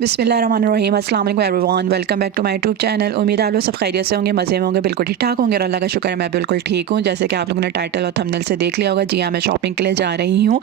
बिस्मिल्लाहिर्रहमानिर्रहीम अस्सलाम वालेकुम everyone, welcome back to my YouTube channel. उम्मीद है आप लोग सब खैरियत से होंगे, मज़े में होंगे, बिल्कुल ठीक ठाक होंगे और अल्लाह का शुक्र है मैं बिल्कुल ठीक हूँ। जैसे कि आप लोगों ने टाइटल और थंबनेल से देख लिया होगा, जी हाँ, मैं शॉपिंग के लिए जा रही हूँ।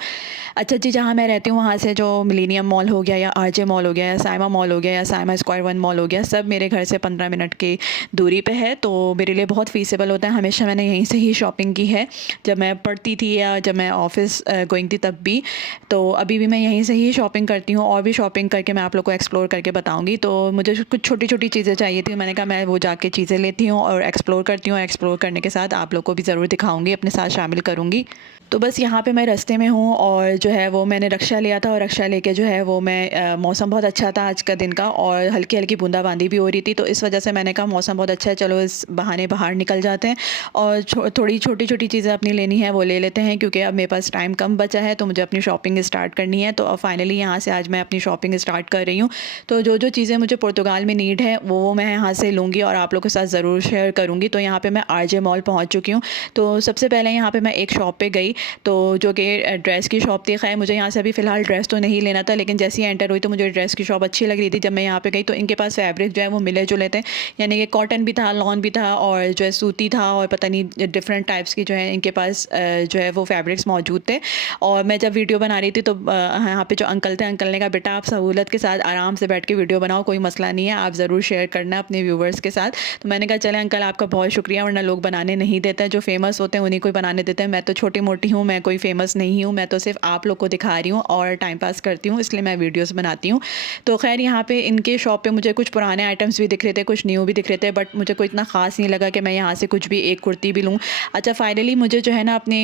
अच्छा जी, जहाँ मैं रहती हूँ वहाँ से जो मिलेनियम मॉल हो गया या आरजे मॉल हो गया या साइमा मॉल हो गया या साइमा स्क्वायर वन मॉल हो गया, सब मेरे घर से 15 मिनट की दूरी पे है, तो मेरे लिए बहुत फीसेबल होता है। हमेशा मैंने यहीं से ही शॉपिंग की है, जब मैं पढ़ती थी या जब मैं ऑफ़िस गोइंग थी तब भी। तो अभी भी मैं यहीं से ही शॉपिंग करती हूँ और भी शॉपिंग करके मैं आप लोग को एक्सप्लोर करके बताऊँगी। तो मुझे कुछ छोटी-छोटी चीज़ें चाहिए थी, मैंने कहा मैं वो जाके चीज़ें लेती हूँ और एक्सप्लोर करती हूँ। एक्सप्लोर करने के साथ आप लोग को भी ज़रूर दिखाऊँगी, अपने साथ शामिल करूँगी। तो बस यहाँ पे मैं रास्ते में हूँ और जो है वो मैंने रिक्शा लिया था और रिक्शा लेके जो है वो मैं मौसम बहुत अच्छा था आज का दिन का और हल्की-हल्की बूंदाबांदी भी हो रही थी, तो इस वजह से मैंने कहा मौसम बहुत अच्छा है, चलो इस बहाने बाहर निकल जाते हैं और थोड़ी छोटी-छोटी चीज़ें अपनी लेनी है वो ले लेते हैं, क्योंकि अब मेरे पास टाइम कम बचा है, तो मुझे अपनी शॉपिंग स्टार्ट करनी है। तो अब फाइनली यहाँ से आज मैं अपनी शॉपिंग स्टार्ट कर रही हूँ। तो जो-जो चीज़ें मुझे पुर्तगाल में नीड है वो मैं यहाँ से लूँगी और आप लोगों के साथ ज़रूर शेयर करूँगी। तो यहाँ पे मैं आरजे मॉल पहुँच चुकी हूँ। तो सबसे पहले यहाँ पे मैं एक शॉप पे गई, तो जो कि ड्रेस की शॉप थी। ख़ैर मुझे यहाँ से अभी फ़िलहाल ड्रेस तो नहीं लेना था, लेकिन जैसे ही एंटर हुई तो मुझे ड्रेस की शॉप अच्छी लग रही थी। जब मैं यहाँ पे गई तो इनके पास फैब्रिक जो है वो मिले-जुले थे, यानी कि कॉटन भी था, लॉन भी था और जो है सूती था और पता नहीं डिफरेंट टाइप्स की जो है इनके पास जो है वो फैब्रिक्स मौजूद थे। और मैं जब वीडियो बना रही थी तो यहाँ पे जो अंकल थे, अंकल ने कहा बेटा आप सहूलत के साथ आराम से बैठ के वीडियो बनाओ, कोई मसला नहीं है, आप ज़रूर शेयर करना अपने व्यूवर्स के साथ। तो मैंने कहा चलें अंकल, आपका बहुत शुक्रिया, वरना लोग बनाने नहीं देते हैं, जो फ़ेमस होते हैं उन्हीं को ही बनाने देते हैं। मैं तो छोटी-मोटी हूँ, मैं कोई फ़ेमस नहीं हूँ, मैं तो सिर्फ़ आप लोग को दिखा रही हूँ और टाइम पास करती हूँ, इसलिए मैं वीडियोज़ बनाती हूँ। तो ख़ैर यहाँ पे इनके शॉप पे मुझे कुछ पुराने आइटम्स भी दिख रहे थे, कुछ न्यू भी दिख रहे थे, बट मुझे कोई इतना ख़ास नहीं लगा कि मैं यहाँ से कुछ भी एक कुर्ती भी लूँ। अच्छा, फाइनली मुझे जो है ना अपने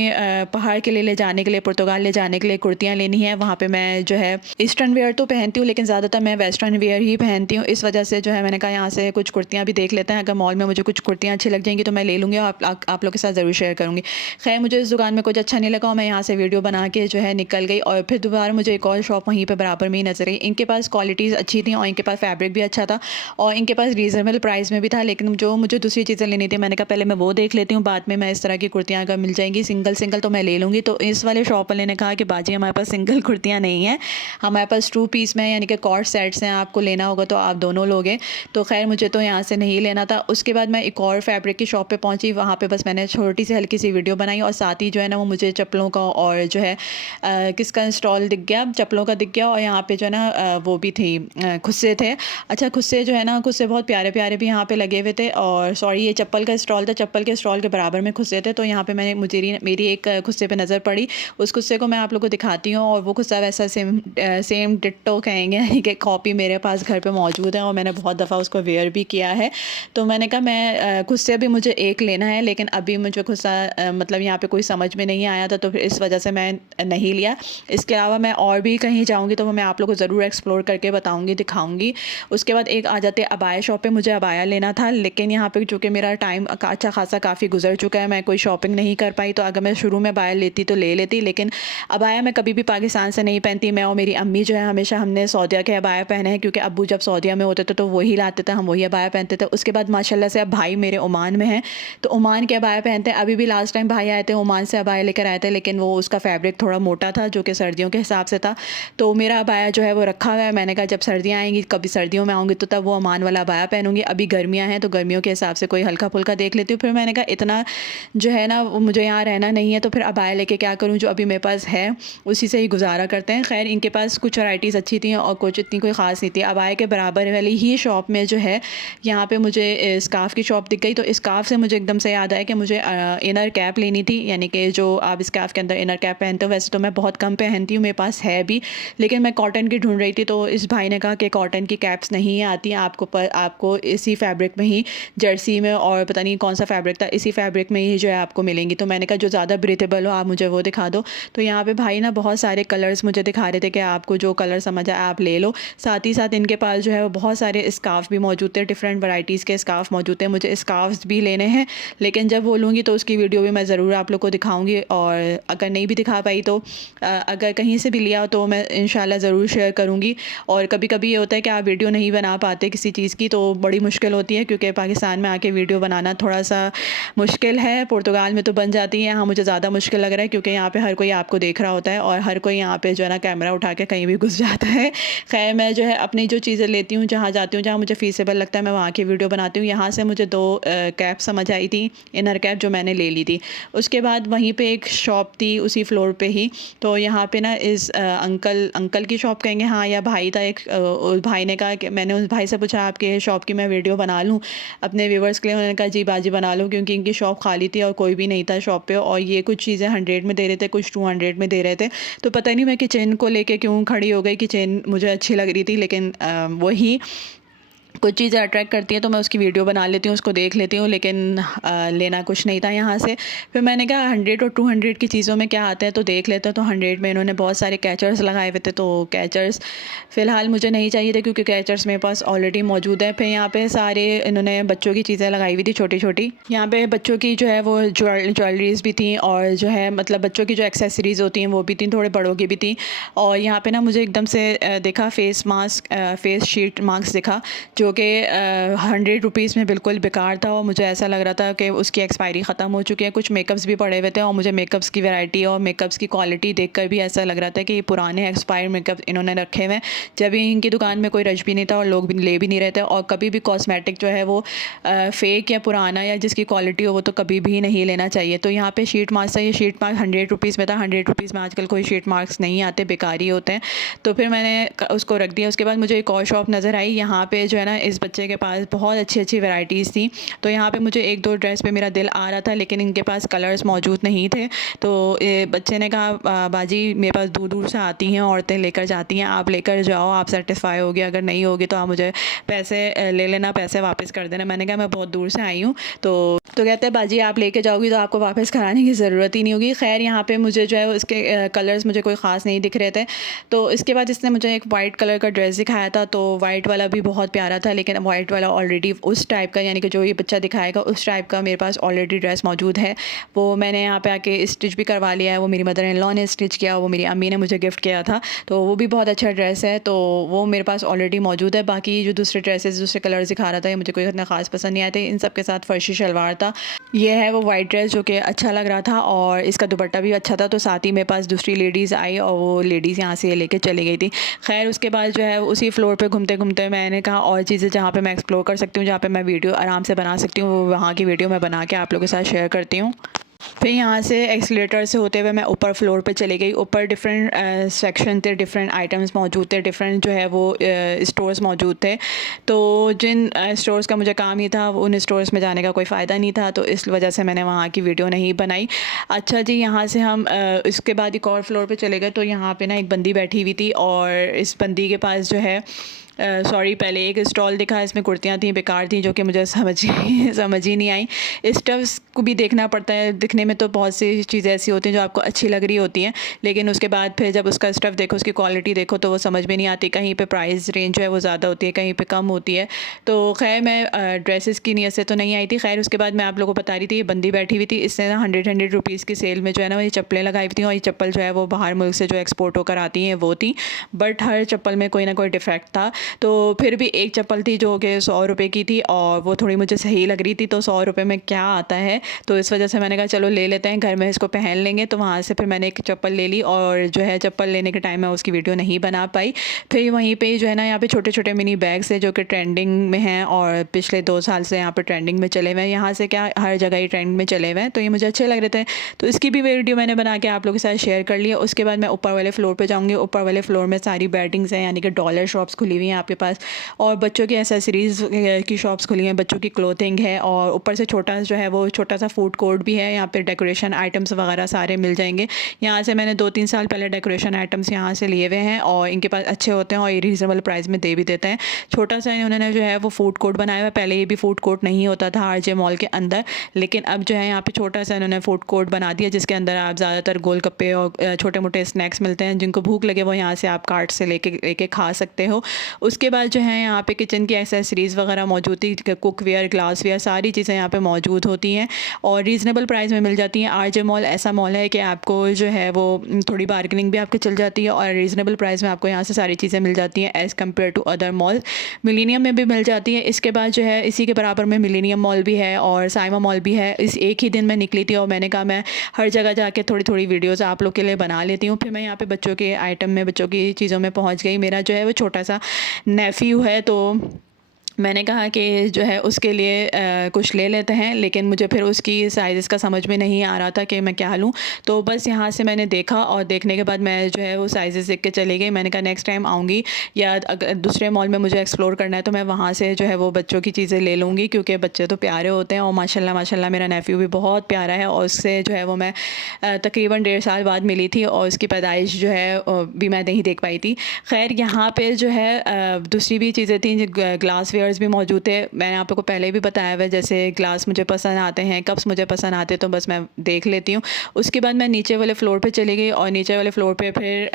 पहाड़ के लिए ले जाने के लिए, पुर्तगाल ले जाने के लिए कुर्तियाँ लेनी है। वहाँ पे मैं जो है ईस्टर्न वियर तो पहनती हूँ, लेकिन ज़्यादातर मैं वेस्टर्न वियर ही पहनती हूँ। इस वजह से जो है मैंने कहा यहाँ से कुछ कुर्तियाँ भी देख लेते हैं, अगर मॉल में मुझे कुछ कुर्तियाँ अच्छी लग जाएँगी तो मैं ले लूँगी और आप लोग के साथ ज़रूर शेयर करूँगी। खैर मुझे इस दुकान में कुछ अच्छा नहीं लगा और मैं यहाँ से वीडियो बना के जो है निकल गई और फिर दोबारा मुझे एक और शॉप वहीं पे बराबर में ही नज़र आई। इनके पास क्वालिटीज़ अच्छी थी और इनके पास फैब्रिक भी अच्छा था और इनके पास रीज़नेबल प्राइस में भी था, लेकिन जो मुझे दूसरी चीज़ें लेनी थी मैंने कहा पहले मैं वो देख लेती हूँ, बाद में मैं इस तरह की कुर्तियाँ अगर मिल जाएँगी सिंगल तो मैं ले लूँगी। तो इस वाले शॉप वाले ने कहा कि बाजी हमारे पास सिंगल कुर्तियाँ नहीं हैं, हमारे पास 2 पीस में यानी कि कॉर्ड सेट्स हैं, आपको लेना होगा तो आप दोनों लोगे। तो खैर मुझे तो यहाँ से नहीं लेना था। उसके बाद मैं एक और फैब्रिक की शॉप पे पहुँची, वहाँ पे बस मैंने छोटी सी हल्की सी वीडियो बनाई और साथ ही जो है ना वो मुझे चप्पलों का और जो है किसका स्टॉल दिख गया, चप्पलों का दिख गया और यहाँ पे जो है ना वो भी थी, खुस्से थे। अच्छा, खुस्से जो है ना, खुस्से बहुत प्यारे-प्यारे भी यहाँ पे लगे हुए थे और सॉरी ये चप्पल का स्टॉल था, चप्पल के स्टॉल के बराबर में खुस्से थे। तो यहाँ पे मेरी एक खुस्से पे नज़र पड़ी, उस खुस्से को मैं आप लोगों को दिखाती हूँ और वो खुस्सा वैसा सेम डिट्टो कहेंगे यानी कि कॉपी मेरे पास घर पे मौजूद है और मैंने बहुत दफ़ा उसको वेयर भी किया है। तो मैंने कहा मैं खुस्से भी मुझे एक लेना है, लेकिन अभी मुझे खुस्सा मतलब यहाँ पे कोई समझ में नहीं आया था, तो फिर इस वजह से मैं नहीं लिया। इसके अलावा मैं और भी कहीं जाऊँगी तो मैं आप लोगों को ज़रूर एक्सप्लोर करके बताऊँगी, दिखाऊँगी। उसके बाद एक आ जाते हैं अबाया शॉप पे, मुझे अबाया लेना था, लेकिन यहाँ पे चूँकि मेरा टाइम अच्छा खासा काफ़ी गुजर चुका है, मैं कोई शॉपिंग नहीं कर पाई। तो अगर मैं शुरू में अबाया लेती तो ले लेती, लेकिन अबाया मैं कभी भी पाकिस्तान से नहीं पहनती। मैं और मेरी अम्मी जो है हमेशा हमने सऊदिया के अबाया पहने हैं, क्योंकि अब्बू जब सऊदिया में होते थे तो वही लाते थे, हम वही अबाया पहनते थे। उसके बाद माशाल्लाह से अब भाई मेरे ओमान में हैं, तो ओमान के अबाया पहनते हैं। अभी भी लास्ट टाइम भाई आए थे ओमान से, अबाया लेकर आए थे, लेकिन वो उसका फैब्रिक थोड़ा मोटा था जो कि सर्दियों के हिसाब से था। तो मेरा अबाया जो है वो रखा हुआ है। मैंने कहा जब सर्दियाँ आएँगी, कभी सर्दियों में आऊँगी तो तब वो ओमान वाला अबाया पहनूँगी। अभी गर्मियाँ हैं तो गर्मियों के हिसाब से कोई हल्का-फुल्का देख लेती हूँ। फिर मैंने कहा इतना जो है ना वो मुझे यहाँ रहना नहीं है, तो फिर अबाया लेके क्या करूँ, जो अभी मेरे पास है उसी से ही गुज़ारा करते हैं। ख़ैर इनके पास कुछ वैराइटीज़ अच्छी थी और कुछ इतनी कोई ख़ास नहीं थी। अबाया के बराबर वाली ही शॉप में जो है यहाँ पे मुझे स्कार्फ़ की शॉप दिख गई, तो स्कार्फ़ से मुझे एकदम से याद आया कि मुझे इनर कैप लेनी थी, यानी कि जो आप स्कार्फ़ के अंदर इनर कैप पहनते हो। वैसे तो मैं बहुत कम पहनती हूँ, मेरे पास है भी, लेकिन मैं कॉटन की ढूँढ रही थी, तो इस भाई ने कहा कि कॉटन की कैप्स नहीं आती हैं, आपको इसी फैब्रिक में ही, जर्सी में और पता नहीं कौन सा फैब्रिक था, इसी फैब्रिक में ही जो है आपको मिलेंगी। तो मैंने कहा जो ज़्यादा ब्रीथेबल हो आप मुझे वो दिखा दो। तो यहाँ पे भाई ना बहुत सारे कलर्स मुझे दिखा रहे थे कि आपको जो कलर समझ आए आप ले लो। साथ ही साथ इनके पास जो है वो बहुत सारे स्कार्फ़ भी मौजूद थे, डिफरेंट वैराइटीज़ के स्कार्फ़ मौजूद थे। मुझे स्कार्फ़्स भी लेने हैं, लेकिन जब वो लूँगी तो उसकी वीडियो भी मैं ज़रूर आप लोग को दिखाऊँगी, और अगर नहीं भी दिखा पाई तो अगर कहीं से भी लिया हो तो मैं इंशाल्लाह ज़रूर शेयर करूँगी। और कभी-कभी ये होता है कि आप वीडियो नहीं बना पाते किसी चीज़ की, तो बड़ी मुश्किल होती है, क्योंकि पाकिस्तान में आके वीडियो बनाना थोड़ा-सा मुश्किल है। पुर्तगाल में तो बन जाती है, यहाँ मुझे ज़्यादा मुश्किल लग रहा है, क्योंकि यहाँ पे हर कोई आपको देख रहा होता है और हर कोई यहाँ पे जो है ना कैमरा उठा के कहीं भी घुस जाता है। ख़ैर मैं जो है अपनी जो चीज़ें लेती हूँ, जहाँ जाती हूँ, जहाँ मुझे फ़ीसेबल लगता है मैं वहाँ की वीडियो बनाती हूँ। यहाँ से मुझे 2 कैप समझ आई थी, इनर कैप जो मैंने ले ली थी। उसके बाद वहीं पे एक शॉप थी उसी फ्लोर पे ही, तो यहाँ पे ना इस अंकल की शॉप कहेंगे हाँ, या भाई था एक, उस भाई ने कहा कि मैंने उस भाई से पूछा आपके शॉप की मैं वीडियो बना लूँ अपने व्यूवर्स के लिए? उन्होंने कहा जी बाजी बना लो, क्योंकि इनकी शॉप खाली थी और कोई भी नहीं था शॉप पे, और ये कुछ चीज़ें 100 में दे रहे थे, कुछ 200 में दे रहे थे। तो पता नहीं मैं किचन को लेके क्यों खड़ी हो गई, किचन मुझे अच्छी लग रही थी, लेकिन वही कुछ चीज़ें अट्रैक्ट करती हैं तो मैं उसकी वीडियो बना लेती हूँ, उसको देख लेती हूँ, लेकिन लेना कुछ नहीं था यहाँ से। फिर मैंने कहा 100 और 200 की चीज़ों में क्या आता है, तो देख लेते हैं। तो 100 में इन्होंने बहुत सारे कैचर्स लगाए हुए थे, तो कैचर्स फ़िलहाल मुझे नहीं चाहिए थे क्योंकि कैचर्स मेरे पास ऑलरेडी मौजूद है। फिर यहाँ पे सारे इन्होंने बच्चों की चीज़ें लगाई हुई थी छोटी छोटी। यहाँ पे बच्चों की जो है वो ज्वेलरीज भी थी, और जो है मतलब बच्चों की जो एक्सेसरीज़ होती हैं वो भी थी, थोड़े बड़ों की भी थी। और यहाँ पे ना मुझे एकदम से देखा face mask, face sheet mask दिखा, जो कि 100 रुपीज़ में बिल्कुल बेकार था, और मुझे ऐसा लग रहा था कि उसकी एक्सपायरी ख़त्म हो चुकी है। कुछ मेकअप्स भी पड़े हुए थे, और मुझे मेकअप्स की वैरायटी और मेकअप्स की क्वालिटी देखकर भी ऐसा लग रहा था कि ये पुराने एक्सपायर्ड मेकअप इन्होंने रखे हुए हैं, जबकि इनकी दुकान में कोई रश भी नहीं था और लोग भी ले भी नहीं रहे थे। और कभी भी कॉस्मेटिक जो है वो फ़ेक या पुराना या जिसकी क्वालिटी हो वो तो कभी भी नहीं लेना चाहिए। तो यहाँ पे शीट मास्क था, ये शीट मास्क 100 रुपीज़ में था। 100 रुपीज़ में आजकल कोई शीट मास्क नहीं आते, बेकार ही होते हैं। तो फिर मैंने उसको रख दिया। उसके बाद मुझे एक और शॉप नज़र आई, यहाँ पे जो है ना इस बच्चे के पास बहुत अच्छी अच्छी वैरायटीज़ थी। तो यहाँ पे मुझे 1-2 ड्रेस पे मेरा दिल आ रहा था, लेकिन इनके पास कलर्स मौजूद नहीं थे। तो बच्चे ने कहा बाजी मेरे पास दूर दूर से आती हैं औरतें, लेकर जाती हैं, आप लेकर जाओ, आप सेटिस्फाई होगी, अगर नहीं होगी तो आप मुझे पैसे ले लेना, पैसे वापस कर देना। मैंने कहा मैं बहुत दूर से आई हूँ। तो कहते हैं बाजी आप लेके जाओगी तो आपको वापस कराने की ज़रूरत ही नहीं होगी। खैर यहाँ पे मुझे जो है उसके कलर्स मुझे कोई ख़ास नहीं दिख रहे थे। तो इसके बाद इसने मुझे एक वाइट कलर का ड्रेस दिखाया था, तो वाइट वाला भी बहुत प्यारा था, लेकिन वाइट वाला ऑलरेडी उस टाइप का, यानी कि जो ये बच्चा दिखाएगा उस टाइप का मेरे पास ऑलरेडी ड्रेस मौजूद है। वो मैंने यहाँ पे आके स्टिच भी करवा लिया है, वो मेरी मदर इन लॉ ने स्टिच किया, वो मेरी अम्मी ने मुझे गिफ्ट किया था। तो वो भी बहुत अच्छा ड्रेस है, तो वो मेरे पास ऑलरेडी मौजूद है। बाकी जो दूसरे ड्रेसेस दूसरे कलर्स दिखा रहा था ये मुझे कोई इतना ख़ास पसंद नहीं आए थे। इन सब के साथ फर्शी शलवार था। ये है वो वाइट ड्रेस जो कि अच्छा लग रहा था, और इसका दुपट्टा भी अच्छा था। तो साथ ही मेरे पास दूसरी लेडीज़ आई और वो लेडीज़ यहाँ से लेके चली गई थी। खैर उसके बाद जो है उसी फ्लोर पे घूमते घूमते मैंने कहा और चीज़ें जहाँ पे मैं एक्सप्लोर कर सकती हूँ, जहाँ पे मैं वीडियो आराम से बना सकती हूँ, वहाँ की वीडियो मैं बना के आप लोगों के साथ शेयर करती हूँ। फिर यहाँ से एक्सीलेटर से होते हुए मैं ऊपर फ्लोर पे चली गई। ऊपर डिफरेंट सेक्शन थे, डिफरेंट आइटम्स मौजूद थे, डिफरेंट जो है वो स्टोर्स मौजूद थे। तो जिन स्टोर्स का मुझे काम ही था उन स्टोर्स में जाने का कोई फ़ायदा नहीं था, तो इस वजह से मैंने वहाँ की वीडियो नहीं बनाई। अच्छा जी, यहाँ से हम इसके बाद एक और फ्लोर पे चले गए। तो यहाँ पे ना एक बंदी बैठी हुई थी, और इस बंदी के पास जो है पहले एक स्टॉल दिखा, इसमें कुर्तियाँ थी, बेकार थी, जो कि मुझे समझ ही नहीं आई। स्टफ्स को भी देखना पड़ता है, दिखने में तो बहुत सी चीज़ें ऐसी होती हैं जो आपको अच्छी लग रही होती हैं, लेकिन उसके बाद फिर जब उसका स्टफ़ देखो, उसकी क्वालिटी देखो, तो वो समझ में नहीं आती। कहीं पे प्राइस रेंज जो है वो ज़्यादा होती है, कहीं पे कम होती है। तो खैर मैं ड्रेसेस की नीयत से तो नहीं आई थी। खैर उसके बाद मैं आप लोगों को बता रही थी, ये बंदी बैठी हुई थी, इसने ना 100 रुपीज़ की सेल में जो है ना ये चप्पलें लगाई हुई थी, और ये चप्पल जो है वो बाहर मुल्क से जो एक्सपोर्ट होकर आती हैं वो थी, बट हर चप्पल में कोई ना कोई डिफेक्ट था। तो फिर भी एक चप्पल थी जो कि 100 रुपये की थी, और वो थोड़ी मुझे सही लग रही थी। तो 100 रुपये में क्या आता है, तो इस वजह से मैंने कहा चलो ले लेते हैं, घर में इसको पहन लेंगे। तो वहाँ से फिर मैंने एक चप्पल ले ली, और जो है चप्पल लेने के टाइम मैं उसकी वीडियो नहीं बना पाई। फिर वहीं पे जो है ना यहाँ पे छोटे छोटे मिनी बैग्स है जो कि ट्रेंडिंग में हैं, और पिछले 2 साल से यहाँ पर ट्रेंडिंग में चले हुए हैं। यहाँ से क्या हर जगह ही ट्रेंड में चले हुए हैं, तो ये मुझे अच्छे लग रहे थे, तो इसकी भी वीडियो मैंने बना के आप लोगों के साथ शेयर कर लिया। उसके बाद मैं ऊपर वाले फ्लोर पर जाऊँगी। ऊपर वाले फ्लोर में सारी बैटिंग्स हैं, यानी कि डॉलर शॉप्स खुली हुई हैं आपके पास, और बच्चों की एसेसरीज़ की शॉप्स खुली हैं, बच्चों की क्लोथिंग है, और ऊपर से छोटा जो है वो छोटा सा फूड कोर्ट भी है। यहाँ पे डेकोरेशन आइटम्स वगैरह सारे मिल जाएंगे। यहाँ से मैंने 2-3 साल पहले डेकोरेशन आइटम्स यहाँ से लिए हुए हैं, और इनके पास अच्छे होते हैं और ये रीज़नेबल प्राइस में दे भी देते हैं। छोटा सा उन्होंने जो है वो फूड कोर्ट बनाया हुआ है। पहले ये भी फूड कोर्ट नहीं होता था आरजे मॉल के अंदर, लेकिन अब जो है यहाँ पे छोटा सा इन्होंने फूड कोर्ट बना दिया, जिसके अंदर आप ज़्यादातर गोलगप्पे और छोटे मोटे स्नैक्स मिलते हैं। जिनको भूख लगे वो यहाँ से आप कार्ट से लेके खा सकते हो। उसके बाद जो है यहाँ पे किचन की एक्सेसरीज़ वगैरह मौजूद थी, कुकवेयर, ग्लासवेयर, सारी चीज़ें यहाँ पे मौजूद होती हैं और रीज़नेबल प्राइस में मिल जाती हैं। आरजे मॉल ऐसा मॉल है कि आपको जो है वो थोड़ी बार्गेनिंग भी आपकी चल जाती है और रीज़नेबल प्राइस में आपको यहाँ से सारी चीज़ें मिल जाती हैं as compare to other mall. Millennium में भी मिल जाती है। इसके बाद जो है इसी के बराबर में मिलेनियम मॉल भी है और साइमा मॉल भी है। इस एक ही दिन मैं निकली थी और मैंने कहा मैं हर जगह जाके थोड़ी थोड़ी वीडियोज़ आप लोग के लिए बना लेती हूँ। फिर मैं यहाँ पे बच्चों के आइटम में, बच्चों की चीज़ों में पहुँच गई। मेरा जो है वो छोटा सा नेफ्यू है, तो मैंने कहा कि जो है उसके लिए कुछ ले लेते हैं, लेकिन मुझे फिर उसकी साइज़ का समझ में नहीं आ रहा था कि मैं क्या लूँ। तो बस यहाँ से मैंने देखा और देखने के बाद मैं जो है वो साइज़ेस देख के चली गई। मैंने कहा नेक्स्ट टाइम आऊँगी या अगर दूसरे मॉल में मुझे एक्सप्लोर करना है तो मैं वहाँ से जो है वो बच्चों की चीज़ें ले लूँगी, क्योंकि बच्चे तो प्यारे होते हैं और माशाल्लाह माशाल्लाह मेरा नेफ्यू भी बहुत प्यारा है और उससे जो है वो मैं तकरीबन 1.5 साल बाद मिली थी और उसकी पैदाइश जो है भी मैं नहीं देख पाई थी। खैर यहाँ पे जो है दूसरी भी चीज़ें थी, ग्लास वेयर्स भी मौजूद थे। मैंने आप लोग को पहले भी बताया हुआ है, जैसे ग्लास मुझे पसंद आते हैं, कप्स मुझे पसंद आते हैं, तो बस मैं देख लेती हूँ। उसके बाद मैं नीचे वाले फ़्लोर पे चली गई और नीचे वाले फ़्लोर पे फिर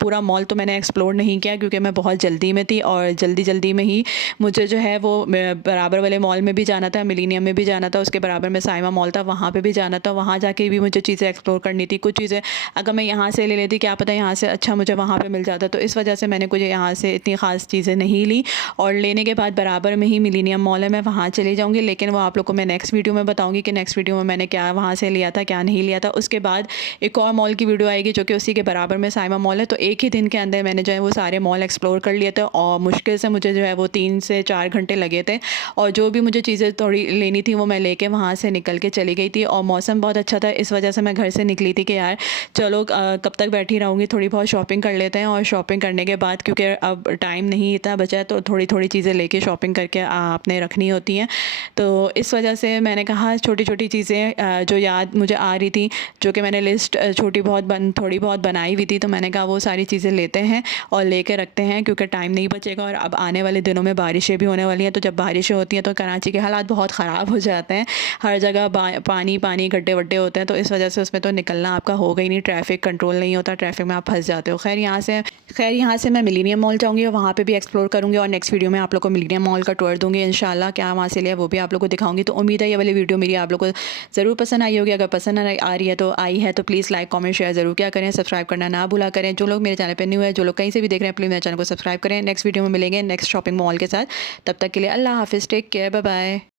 पूरा मॉल तो मैंने एक्सप्लोर नहीं किया क्योंकि मैं बहुत जल्दी में थी और जल्दी जल्दी में ही मुझे जो है वो बराबर वाले मॉल में भी जाना था, मिलेनियम में भी जाना था, उसके बराबर में साइमा मॉल था, वहाँ पे भी जाना था। वहाँ जाके भी मुझे चीज़ें एक्सप्लोर करनी थी। कुछ चीज़ें अगर मैं यहाँ से ले लेती, क्या पता यहाँ से अच्छा मुझे वहाँ पे मिल जाता, तो इस वजह से मैंने कुछ यहाँ से इतनी ख़ास चीज़ें नहीं ली। और लेने के बाद बराबर में ही मिलेनियम मॉल है, मैं वहाँ चली जाऊँगी, लेकिन वो आप लोग को मैं नेक्स्ट वीडियो में बताऊँगी कि नेक्स्ट वीडियो में मैंने क्या वहाँ से लिया था, क्या नहीं लिया था। उसके बाद एक और मॉल की वीडियो आएगी जो कि उसी के बराबर में साइमा मॉल है। तो एक ही दिन के अंदर मैंने जो है वो सारे मॉल एक्सप्लोर कर लिए थे और मुश्किल से मुझे जो है वो 3 से 4 घंटे लगे थे और जो भी मुझे चीज़ें थोड़ी लेनी थी वो मैं लेके वहाँ से निकल के चली गई थी। और मौसम बहुत अच्छा था, इस वजह से मैं घर से निकली थी कि यार चलो कब तक बैठी रहूँगी, थोड़ी बहुत शॉपिंग कर लेते हैं। और शॉपिंग करने के बाद क्योंकि अब टाइम नहीं इतना बचा है तो थोड़ी थोड़ी चीज़ें लेके शॉपिंग करके आपने रखनी होती हैं। तो इस वजह से मैंने कहा छोटी छोटी चीज़ें जो याद मुझे आ रही थी, जो कि मैंने लिस्ट थोड़ी बहुत बनाई हुई थी, तो मैंने कहा वो सारी चीज़ें लेते हैं और लेके रखते हैं क्योंकि टाइम नहीं बचेगा। और अब आने वाले दिनों में बारिशें भी होने वाली हैं, तो जब बारिशें होती हैं तो कराची के हालात बहुत ख़राब हो जाते हैं। हर जगह पानी पानी गड्ढे वड्ढे होते हैं, तो इस वजह से उसमें तो निकलना आपका होगा ही नहीं, ट्रैफिक कंट्रोल नहीं होता, ट्रैफिक में आप फंस जाते हो। खैर यहाँ से मैं मिलेनियम मॉल जाऊँगी और वहाँ पे भी एक्सप्लोर करूँगी और नेक्स्ट वीडियो में आप लोग को मिलेनियम मॉल का टूर दूँगी इंशाल्लाह। क्या वहाँ से लिया वो भी आप लोग को दिखाऊँगी। तो उम्मीद है ये वाली वीडियो मेरी आप लोग को ज़रूर पसंद आई होगी। अगर पसंद आ रही है तो प्लीज़ लाइक कमेंट शेयर ज़रूर क्या करें, सब्सक्राइब करना ना भूला करें। जो लोग मेरे चैनल पर न्यू है, जो लोग कहीं से भी देख रहे हैं, प्लीज़ मेरे चैनल को सब्सक्राइब करें। नेक्स्ट वीडियो में मिलेंगे नेक्स्ट शॉपिंग मॉल के साथ। तब तक के लिए अल्लाह हाफ़िज़, टेक केयर, बाय बाय।